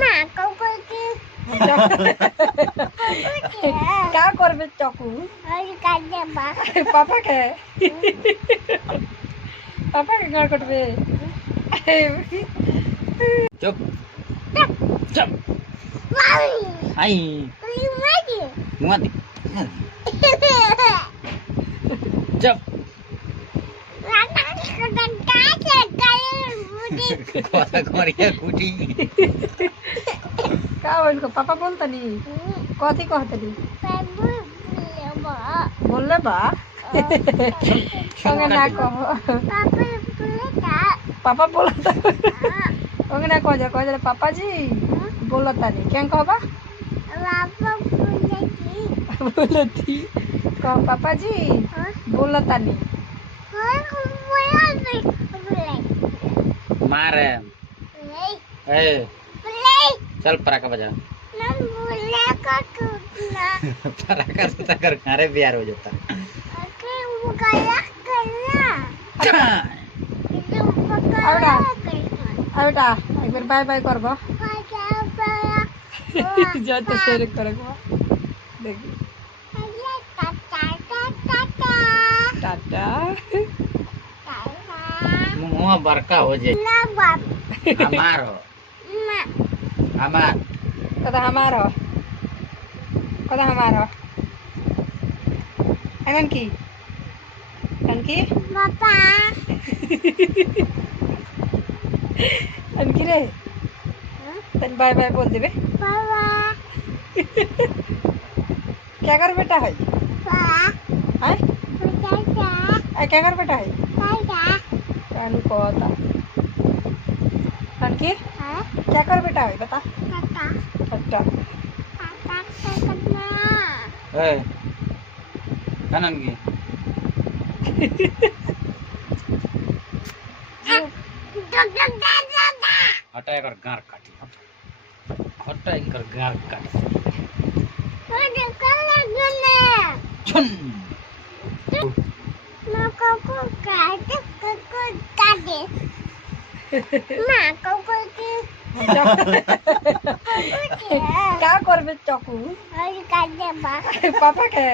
মা কুকুরকে क्या করবে চকু ওই কাজে মা পাপাকে পাপাকে গাল কাটবে চুপ চুপ চুপ মাই আই তুই মারি মুয়াদি চুপ রানা কত কাছে গায়ে মুদি কথা করিয়া কুটি का बोल को पापा बोलता नहीं कथी कहते नहीं বাবু বলবা बोलले बा ओंगे ना कहो বাবু বলতা पापा बोलता ओंगे ना कहो जा पापा जी बोलता नहीं क्या कहबा বাবু বলতি बोलती कहो पापा जी बोलता नहीं হয় বলতে বলে मारे বলে ए বলে चल पराका बजा না বলে কাকু না पराका से कर घरे बियार हो जाता আকে মুকায়া করনা ಇದು ಅವಡ? ಪಕ್ಕ बेटा एक बार बाय बाय करबो ಪಕ್ಕ जाते शेयर करबो देख टाटा मुंह बरका हो जे हमार हो हमार कदा हमारो अनकी अनकी रे तन बाय बाय बोल देबे क्या कर बेटा है हैं क्या कर बेटा है कानू कहता अनकी क्या कर बेटा है बता टाटा ए कानन की हटा कर गार काटी हटा कर गार काटी छुन क्या करबे चकू पापा के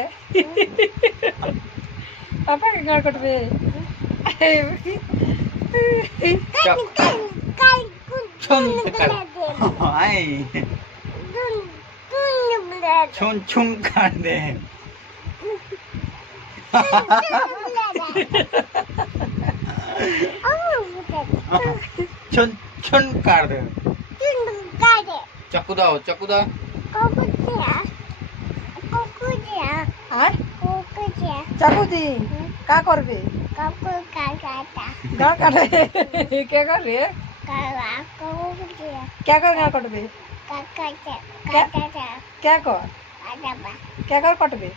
गाल कटबे छुन आई छुन छुन काट दे छुन छुन काट दे चक्कू दाओ हाँ चकू दी क्या करबे गाल काटे क्या कर रे क्या कर गाल कटबे क्या कर कटबे